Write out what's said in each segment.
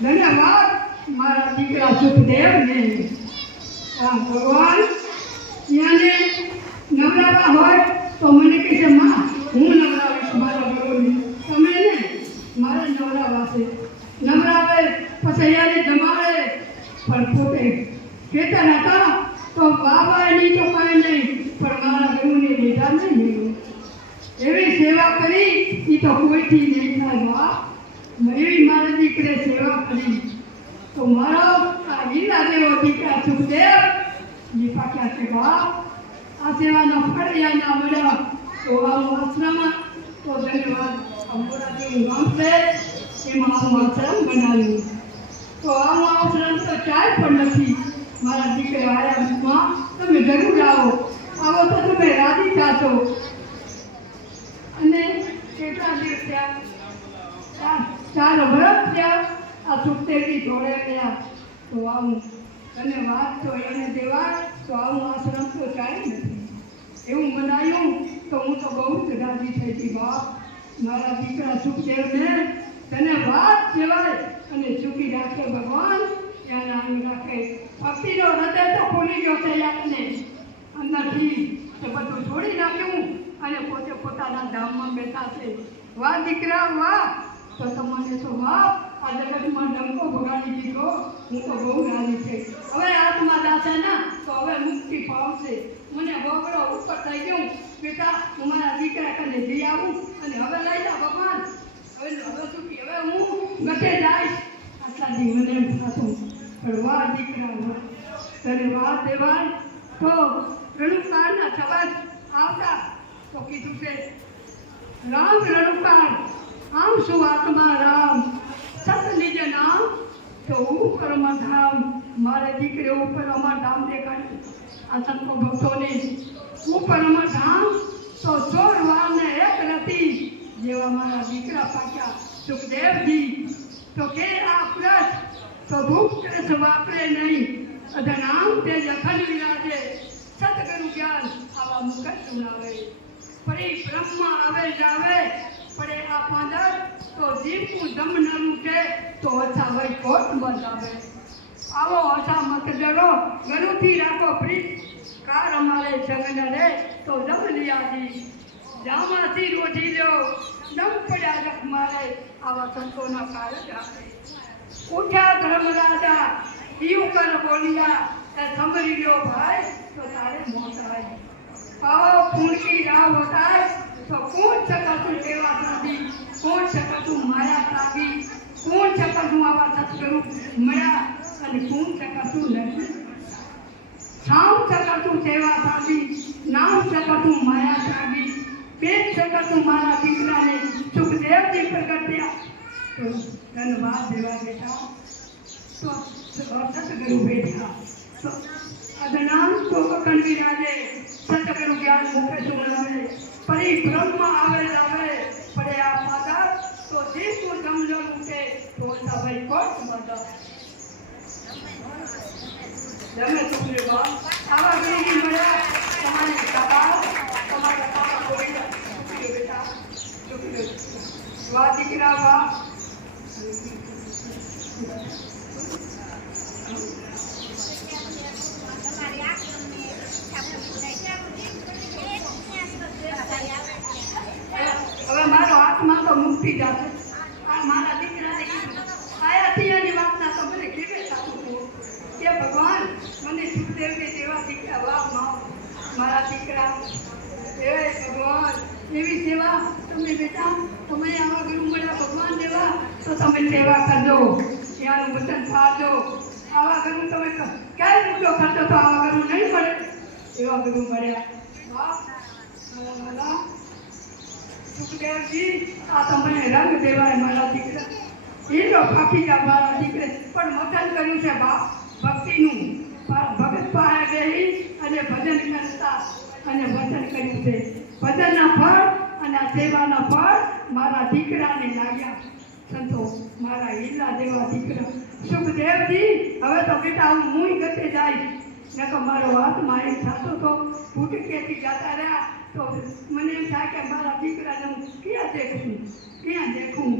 ધન્યવાદ મારા દીકરા સુખદેવને. રામ ભગવાન યાને નવરાવા હોય તો મને કહેશે માં હું નવરાવીશ મારા ગુરુને, તમે ને મારે નવરાવા છે. નવરાવે પછી યાને જમાડે પણ પોતે કહેતા હતા તો બાબા એની તો કાંઈ નહીં પણ મારા ગુરુને લીધા નહીં. એવી સેવા કરી એ તો કોઈથી નહીં થાય બા. એવી મારા દીકરે સેવા કરી તો મારો આ લીલા દેવો દીકરા સુખદેવ એ પાક્યા છે બા. આ સેવાના ફળિયાના મળ્યા તો આવું આશ્રમ તો ધન્યવાદ અંબોરા જેવું ગામ છે એમાં આવું આશ્રમ બનાવ્યું. તો આવું આશ્રમ તો ચાય પણ નથી. મારા દીકરા આયામાં તમે જરૂર આવો તો તમે રાજી થશો. અને કેટલા દિવસ થયા 4 વર્ષ થયા આ સુખદેવજી જોડે ગયા. તો આવું અને વાત તો એને દેવા તો આવું આશ્રમ તો ચાલી નથી એવું બનાવ્યું તો હું તો બહુ જ રાજી થઈ હતી બાપ. મારા દીકરા સુખદેવને તને વાત કહેવાય અને સુખી રાખે ભગવાન ત્યાં નામ રાખે. ભક્તિનો હૃદય તો ખોલી ગયો છે યાદને અંદરથી તો બધું છોડી નાખ્યું અને પોતે પોતાના ધામમાં બેઠા છે. વાહ દીકરા વાહ. તો તમને તો વાહ આ જગતમાં ડંકો ભગાડી દીધો હું તો બહુ રાજી થઈ. હવે આત્મા દાસે ના તો હવે મુક્તિ પામશે. મને બગડો ઉપર થઈ ગયું બેટા હું મારા દીકરા કને જઈ આવું અને હવે લઈ જા ભગવાન. હવે સુખી હવે હું ગટે જઈશ આટલા દી મને એમ થતું પણ વાહ દીકરા તને વાત દેવાય. તો રણુકારના સવાજ આવતા તો કીધું છે રામ રણુકાર આમ શું આત્મા રામ સત નિજ નામ તો ઉપર ધામ. મારે દીકરી ઉપર અમાર ધામ દેખાડ્યું આ સંતો ભક્તોને. ઉપર અમાર ધામ તો 16 વારને એક રતી જેવા મારા દીકરા પાક્યા સુખદેવજી. તો કે આ પ્રસ તો ભૂખ વાપરે નહીં અધનામ તે જખન વિરાજે સતગુરુ જ્ઞાન આવા મુખ સુનાવે. પરી બ્રહ્મ આવે જાવે પડે આ પાંદર તો જીવવું દમ ન રૂકે તો ઓછા વય કોટ બંધાવે. આવો ઓછા મત ડરો ગરુથી રાખો પ્રીત કાર અમારે જગન રે તો દમ લિયાજી જામાથી રોટી લ્યો દમ પડ્યા રખ મારે આવા સંતોના કાર્ય રાખે. ઉઠ્યા ધર્મરાજા ઈયું કર બોલિયા એ સંભળી લ્યો ભાઈ તો તારે મોટાય. પાવો પૂણકી રાહ હોતાય તો કોણ શકતું સેવા સાધી કોણ શકતું માયા ત્રાગી કોણ શકતું આવા સત્ગુરુ મળ્યા અને કોણ શકતું નથી. સામ શકતું સેવા સાધી નામ શકતું માયા ત્રાગી પેટ શકતું મારા દીકરાને સુખદેવજી પ્રગટ્યા. તો ધન્યવાદ દેવા બેટા તો સતગુરુ બેઠા તો અદનામ તો કન વિરાજે સતગુરુ જ્ઞાન મુખે સુમનાવે. પરી બ્રહ્મ આવે જાવે પડે આ પાદર તો જીવતું સમજો ઉઠે તો ભાઈ કોટ બધા જમે સુખરે બાપ. આવા ગુરુજી મળ્યા તમારી સભા તમારા કાકા કોઈ બેટા સુખરે વાહ દીકરા વાહ. હવે મારો આત્મા તો મુક્તિ જશે. આ મારા દીકરાને આયાથી એની વાતના તો મને કેવી થતું કે ભગવાન મને સુખદેવને જેવા દીકરા વાહ મારા દીકરા હે ભગવાન એવી સેવા તમે બેટા તમે આવા ગુરુ મળ્યા ભગવાન દેવા તો તમે સેવા કરજો ત્યાંનું વચન પાડજો. આવા ગુરુ તમે ક્યારે મૂકો કરશો તો આવા ગુરુ નહીં મળે એવા ગુરુ મળ્યા. વાહ સુખદેવજી આ તમને રંગ દેવાય મારા દીકરા. એ તો પાકી ગયા મારા દીકરે પણ વચન કર્યું છે બાપ ભક્તિનું ભગત પાસે બેહી અને ભજન કરતા અને વચન કર્યું છે. ભજનના ફળ અને સેવાના ફળ મારા દીકરાને લાગ્યા. સંતો મારા હીલા દેવા દીકરા સુખદેવજી હવે તો બેટા હું ગતે જાય નકર મારો હાથમાં એમ થતો તો ભૂટકેથી જતા રહ્યા તો મને એમ થાય કે મારા દીકરાને હું ક્યાં દેખું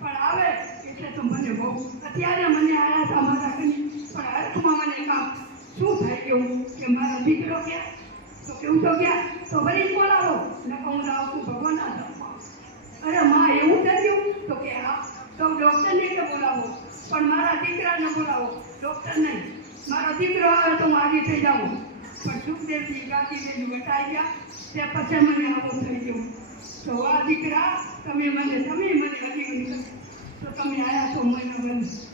પણ આવે એટલે તો મને બહુ અત્યારે મને આયા હતા મારા ઘરની પણ અર્થમાં મને કામ શું થાય ગયું કે મારો દીકરો ક્યાં તો કેવું તો ક્યાં તો વળી બોલાવો નકર હું આવું ભગવાનના ધર્મમાં અરે માં એવું થઈ ગયું તો કે હા તો ડૉક્ટરને કે બોલાવો પણ મારા દીકરાને બોલાવો ડૉક્ટર નહીં મારો દીકરો આવે તો હું આગળ થઈ જાઉં પણ સુખદેવજી ગાતી બેન વટાઈ ગયા તે પછી મને આવું થઈ ગયું તો આ દીકરા તમે મને હજી તો તમે આવ્યા તો મને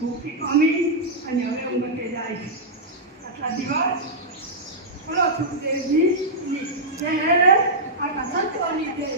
મુક્તિ પામી અને હવે હું બધે જઈશ આટલા દિવસ બોલો સુખદેવજીની જય આટલા સંતોની જય